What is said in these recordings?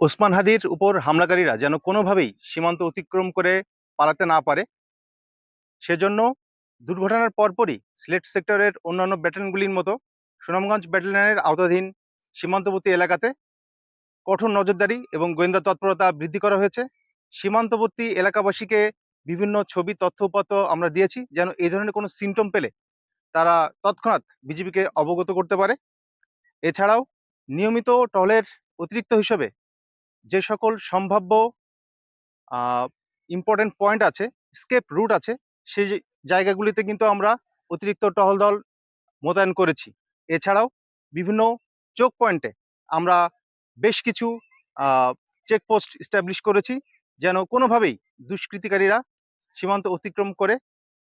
ওসমান হাদির উপর হামলাকারীরা যেন কোনোভাবেই সীমান্ত অতিক্রম করে পালাতে না পারে, সেজন্য দুর্ঘটনার পরপরই সিলেট সেক্টরের অন্যান্য ব্যাটালিয়নগুলির মতো সুনামগঞ্জ ব্যাটালিয়নের আওতাধীন সীমান্তবর্তী এলাকাতে কঠোর নজরদারি এবং গোয়েন্দা তৎপরতা বৃদ্ধি করা হয়েছে। সীমান্তবর্তী এলাকাবাসীকে বিভিন্ন ছবি, তথ্য উপাত্ত আমরা দিয়েছি, যেন এই ধরনের কোনো সিমটম পেলে তারা তৎক্ষণাৎ বিজিবিকে অবগত করতে পারে। এছাড়াও নিয়মিত টহলের অতিরিক্ত হিসেবে যে সকল সম্ভাব্য ইম্পর্টেন্ট পয়েন্ট আছে, স্কেপ রুট আছে, সেই জায়গাগুলিতে কিন্তু আমরা অতিরিক্ত টহল দল মোতায়েন করেছি। এছাড়াও বিভিন্ন চোক পয়েন্টে আমরা বেশ কিছু চেকপোস্ট স্টাবলিশ করেছি, যেন কোনোভাবেই দুষ্কৃতিকারীরা সীমান্ত অতিক্রম করে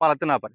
পালাতে না পারে।